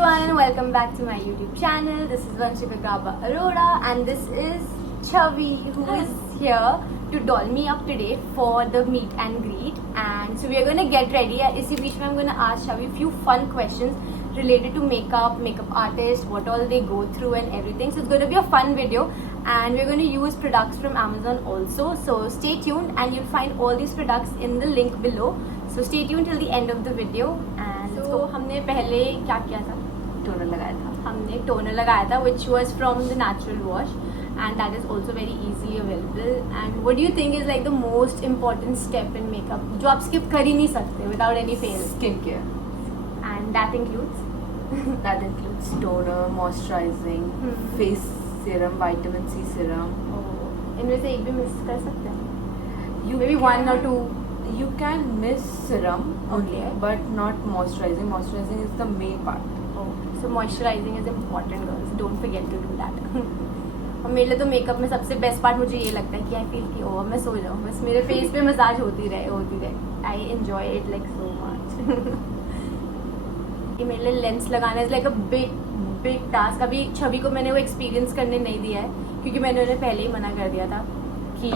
everyone and welcome back to my YouTube channel. This is Vanshika Gaba Arora and this is Chavi who is here to doll me up today for the meet and greet. And so we are going to get ready. Isi beech mein I'm going to ask Chavi few fun questions related to makeup artists, what all they go through and everything. So it's going to be a fun video and we're going to use products from Amazon also. So stay tuned and you'll find all these products in the link below. So stay tuned till the end of the video. And so हमने पहले क्या किया था? Toner लगाया था. हमने toner लगाया था which was from the Natural Wash and that is also very easily available. And what do you think is like the most important step in makeup जो आप skip कर ही नहीं सकते without any fail? Skincare. And that includes? That includes toner, moisturizing, face serum, vitamin C serum. इनमें से एक भी miss कर सकते हैं? You Maybe one or two. You can miss serum only, Okay. but not moisturizing. Moisturizing is the main part. So moisturizing is important, girls. Don't forget to do that. और मेरे लिए तो मेकअप में सबसे best part मुझे ये लगता है कि आई फील कि ओह मैं सो जाऊँ बस मेरे फेस पे मसाज होती रहे I enjoy it like so much. कि मेरे लिए लेंस लगाना is like a big task. अभी छवि को मैंने वो एक्सपीरियंस करने नहीं दिया है क्योंकि मैंने उन्हें पहले ही मना कर दिया था कि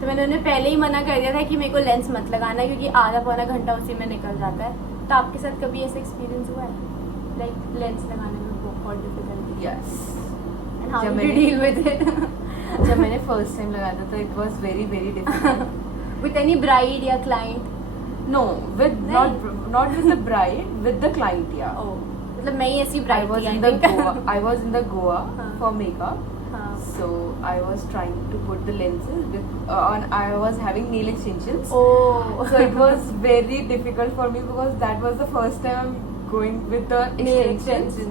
तो मैंने उन्हें पहले ही मना कर दिया था कि मेरे को लेंस मत लगाना क्योंकि आधा पौना घंटा उसी में निकल जाता है. तो आपके साथ कभी ऐसा एक्सपीरियंस हुआ है लाइक लेंस लगाने में बहुत difficulty? Yes. And how do you deal with it? जब मैंने फर्स्ट टाइम लगाया था तो it was very difficult. With any bride या client? No, not with the bride, with the client. Yeah. मतलब मैं ही ऐसी bride I was in the Goa for makeup. So I was trying to put the lenses with I was having nail extensions. So it was very difficult for me because that was the first time I'm going with the extensions.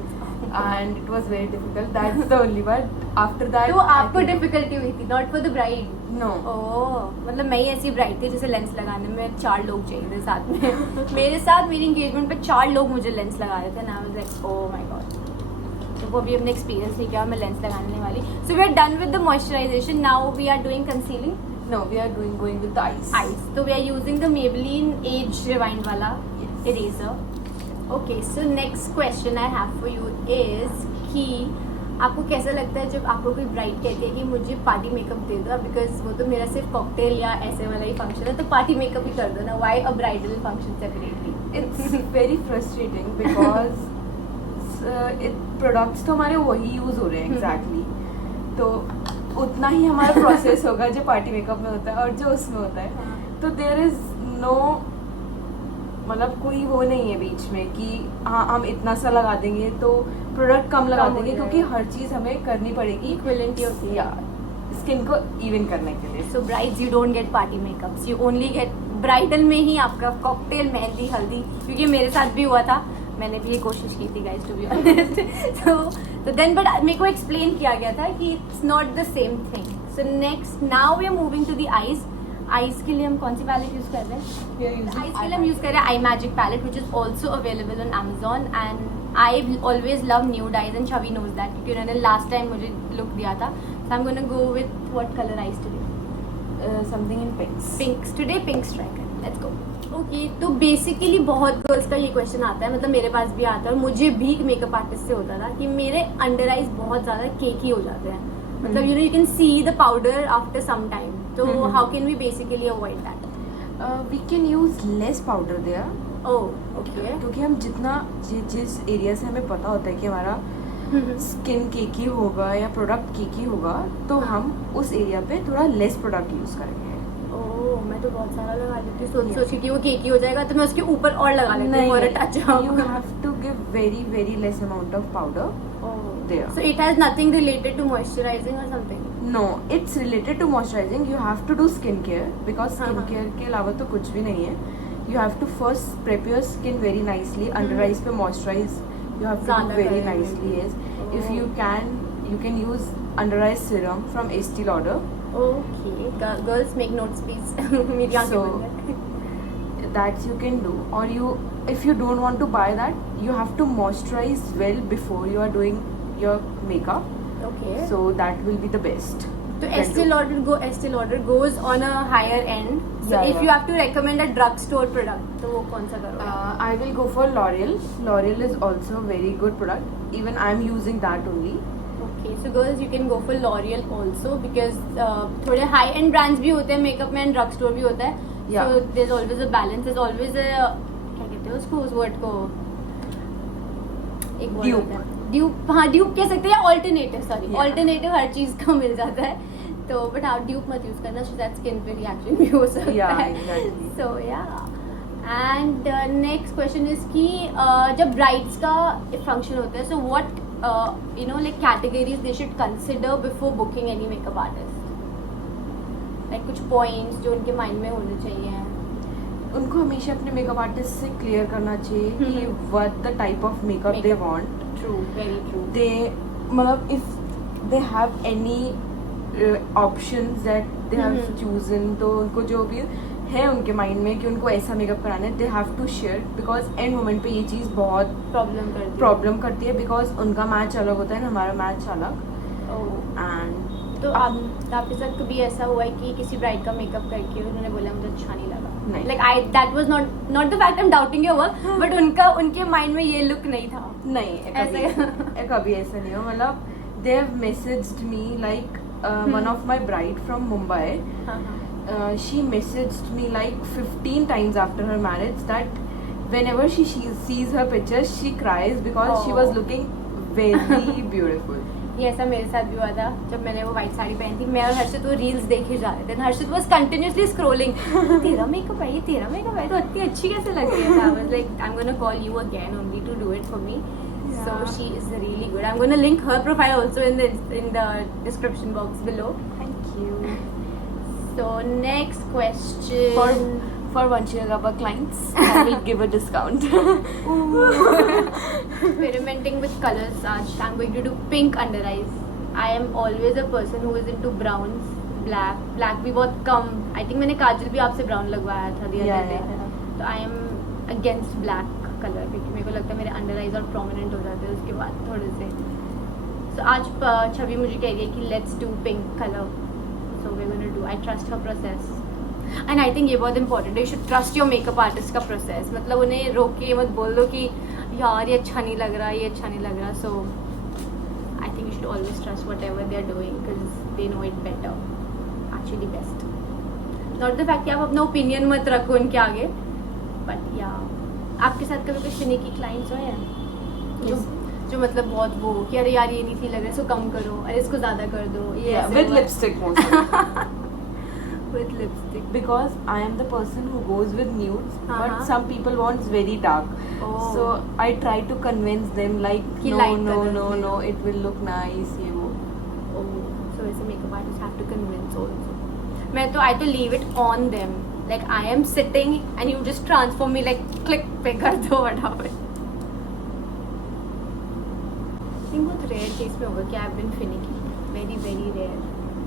And it was very difficult. That's the only one. After that. तो आपको difficulty हुई थी not for the bride? No. मतलब मैं ही ऐसी bride थी जिसे lens लगाने में 4 लोग चाहिए थे साथ में. मेरे साथ मेरी एंगेजमेंट पे 4 लोग मुझे लेंस लगा रहे थे ना. आई was like oh my God. तो वो भी हमने एक्सपीरियंस नहीं किया. मैं लेंस लगाने वाली. So we are done with the moisturisation. Now we are doing concealing. No, we are going with the eyes. तो we are using the Maybelline age rewind वाला eraser. Okay so next question I have for you is कि आपको कैसा लगता है जब आपको कोई ब्राइड कहती है कि मुझे पार्टी मेकअप दे दो बिकॉज वो तो मेरा सिर्फ कॉकटेल या ऐसे वाला ही फंक्शन है तो पार्टी मेकअप ही कर दो ना. Why a bridal function separately? It's very frustrating because products तो हमारे वही यूज हो रहे हैं एग्जैक्टली. तो उतना ही हमारा प्रोसेस होगा जो पार्टी मेकअप में होता है और जो उसमें होता है. तो देयर इज नो मतलब कोई वो नहीं है बीच में कि हाँ हम इतना सा लगा देंगे तो प्रोडक्ट कम लगा देंगे क्योंकि हर चीज हमें करनी पड़ेगी इक्विवेलेंट होती है स्किन को इवन करने के लिए. So brides you don't get party makeups. You only get bridal में ही आपका कॉकटेल मेहंदी हल्दी. क्योंकि मेरे साथ भी हुआ था. मैंने भी ये कोशिश की थी गाइस टू बी ऑनेस्ट. तो देन बट मेरे को एक्सप्लेन किया गया था कि it's not the same thing. So next now we are moving to the eyes. Eyes के लिए हम कौन सी पैलेट यूज कर रहे हैं? आईज के लिए हम यूज कर रहे हैं I magic palette which is also available on Amazon. And I always love nude eyes and छवि नोज दैट क्योंकि उन्होंने लास्ट टाइम मुझे लुक दिया था. So I am gonna go with what colour eyes today? Something in pinks. Today pinks try करें. Let's go. Okay तो basically बहुत girls का ये क्वेश्चन आता है. मतलब मेरे पास भी आता है और मुझे भी मेकअप आर्टिस्ट से होता था कि मेरे अंडर आईज बहुत ज्यादा केकी हो जाते हैं. मतलब you know you can see the powder after some time. तो how can we basically avoid that? We can use less powder there. Okay. क्योंकि हम जितना जिस एरिया से हमें पता होता है कि हमारा स्किन केकी होगा या प्रोडक्ट केकी होगा तो हम उस एरिया पे थोड़ा लेस प्रोडक्ट यूज करेंगे. मैं तो बहुत सारा लगा लेती हूँ सोच कि वो केकी हो जाएगा तो मैं उसके ऊपर और लगा लेती हूँ और touch. You have to give very less amount of powder there. So it has nothing related to moisturizing or something? No, it's related to moisturizing. You have to do skincare because skincare के अलावा तो कुछ भी नहीं है. You have to first prep your skin very nicely. Under eyes पे moisturize. You have to do very nicely. Yes. If you can use under eye serum from Estee Lauder. Okay, girls make notes please. मेरी आंखें बंद है. That you can do, or if you don't want to buy that, you have to moisturize well before you are doing your makeup. Okay. So that will be the best. तो Estee Lauder goes on a higher end. So Yeah, if yeah. you have to recommend a drugstore product, तो वो कौन सा करोगे? I will go for L'Oreal. L'Oreal is also a very good product. Even I'm using that only. Okay, so girls, you can go for L'Oreal also because थोड़े high end brands भी होते हैं makeup में and drugstore भी होता है. Yeah. So there's always a balance. There's always a क्या कहते हैं उसको, उस word को एक word Dupe. होता है. Dupe, हाँ dupe कह सकते हैं या alternative, sorry. Yeah. Alternative हर चीज का मिल जाता है. तो but आप dupe मत use करना, so that skin पे reaction भी हो सकता Yeah, है. exactly. So yeah. And next question is कि जब brides का function होता है, so what like categories they should consider before booking any makeup artist? Like कुछ points जो उनके mind में होने चाहिए. उनको हमेशा अपने मेकअप आर्टिस्ट से क्लियर करना चाहिए कि what the type of makeup they want. True, very true. They मतलब if they have any options that they have chosen, तो उनको जो भी है उनके माइंड में कि उनको ऐसा मेकअप कराना है, they have to share because end moment पे ये चीज़ बहुत प्रॉब्लम करती है because उनका मैच अलग होता है ना, हमारा मैच अलग. एंड तो आपके साथ कभी ऐसा हुआ है कि किसी ब्राइड का मेकअप करके उन्होंने बोला मुझे अच्छा नहीं लगा? नहीं. Like I that was not the fact I'm doubting your work, but उनके माइंड में ये लुक नहीं था. नहीं, कभी ऐसा नहीं हो. मतलब they have messaged me like one of my bride from Mumbai. She messaged me like 15 times after her marriage that whenever she sees her pictures she cries because she was looking very beautiful. ये ऐसा मेरे साथ भी हुआ था जब मैंने वो व्हाइट साड़ी पहनी थी. मैं और हर्षित वो रील्स देखे जा रहे थे. हर्षित वाज कंटिन्यूअसली स्क्रॉलिंग, तेरा मेकअप है, तेरा मेकअप है, तो इतनी अच्छी कैसे लग रही है. I was like I am gonna call you again only to do it for me. So she is really good. I'm going to link her profile also in the description box below. Thank you. So next question. For Vanshika Gaba clients, I will give a discount. Experimenting with colors. Aaj I'm going to do pink under eyes. I am always a person who is into browns, black भी बहुत कम. I think मैंने काजल भी आपसे brown लगवाया था the other day. तो I am against black color क्योंकि मेरे को लगता है मेरे अंडर आइज और प्रोमिनेंट हो जाते हैं उसके बाद थोड़े से. So आज छवि मुझे कह रही है कि let's do pink color. So we're going to do. I trust her process. And I think ये बहुत important है. You should trust your makeup artist का process. मतलब उन्हें रोक के मत बोल दो कि यार ये अच्छा नहीं लग रहा, ये अच्छा नहीं लग रहा. So I think you should always trust whatever they are doing because they know it better. Actually best. Not the fact कि आप अपना opinion मत रखो उनके आगे. But yeah. आपके साथ कभी कोई फिनिकी क्लाइंट्स हुए हैं जो मतलब बहुत वो कि अरे यार ये नहीं थी लग रहा, इसको कम करो, अरे इसको ज़्यादा कर दो. ये with lipstick mostly. with lipstick Because I am the person who goes with nudes, but Uh-huh. some people want very dark. Oh. So I try to convince them like कि no, light no, colors no, ले no, low. it will look nice. ये वो. Oh, so as a makeup artist have to convince also. मैं तो I to leave it on them. Like I am sitting and you just transform me like click पे कर दो whatever. I think बहुत rare case में होगा कि I've been finicky. Very very rare.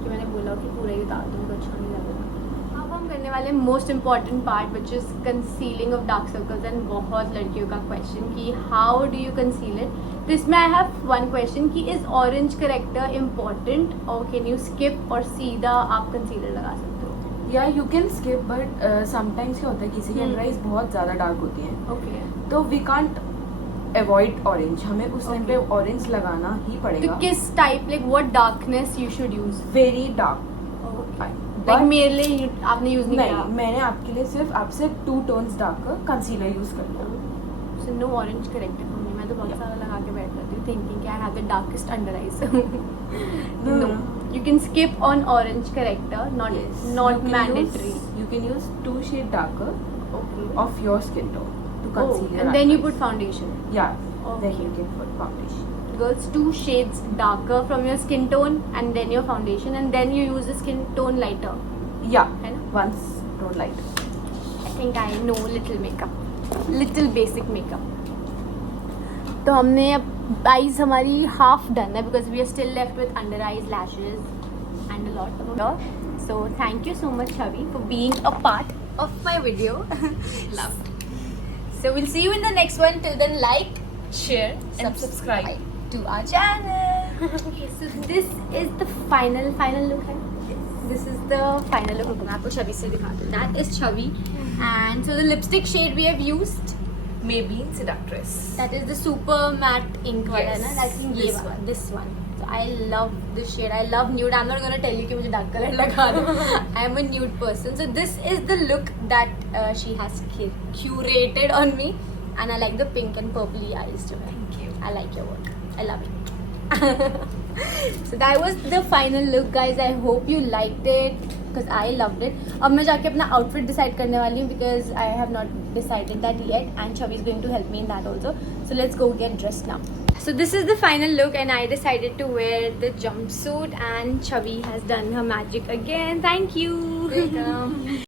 कि मैंने बोला कि पूरा ही उतार दूँ, मुझे अच्छा नहीं लग रहा. अब हम करने वाले most important part which is concealing of dark circles and बहुत लड़कियों का question कि how do you conceal it. तो इसमें I have one question कि is orange corrector important or can you skip और सीधा आप concealer लगा सकते हो? Yeah, you can skip, but sometimes क्या होता है किसी की अंडर आइज बहुत ज़्यादा डार्क होती हैं. Okay. तो we can't avoid orange. हमें उस टाइम पे Okay. orange लगाना ही तो पड़ेगा. किस type like what darkness you should use? Very dark. Like मेरे लिए आपने use नहीं नहीं, किया? मैंने आपके लिए सिर्फ आपसे 2 tones darker concealer use कर लिया. So no orange corrector for me. मैं तो बहुत Yeah. सारा लगा के बैठ जाती हूँ thinking कि I have the darkest under eyes. No. You can skip on orange corrector, not Yes. not You can mandatory. You can use 2 shade darker Okay. of your skin tone to Oh, conceal your and then you under put eyes. foundation. Yeah. Then Okay. you can put foundation. Girls, 2 shades darker from your skin tone and then your foundation and then you use the skin tone lighter. Yeah. है ना? Once tone lighter. I think I know little makeup, little basic makeup. तो हमने अब eyes हमारी half done है because we are still left with under eyes, lashes and a lot more. So thank you so much Chavi for being a part of my video. Love. So we'll see you in the next one. Till then, like, share and subscribe to our channel. Okay, so this is the final look. Yes. this is the final look. मैं आपको छवि से दिखाती हूँ. That is Chhavi. And so the lipstick shade we have used. Maybelline Seductress. That is the super matte ink वाला ना. I think this ये one. This one. So I love this shade. I love nude. I'm not gonna tell you कि मुझे dark color लगा दो. I am a nude person. So this is the look that she has curated on me, and I like the pink and purpley eyes to it. Thank you. I like your work. I love it. So that was the final look, guys. I hope you liked it because I loved it. अब मैं जाके अपना outfit decide करने वाली हूँ because I have not decided that yet, and Chavi is going to help me in that also. So let's go get dressed now. So this is the final look, and I decided to wear the jumpsuit, and Chavi has done her magic again. Thank you. Welcome.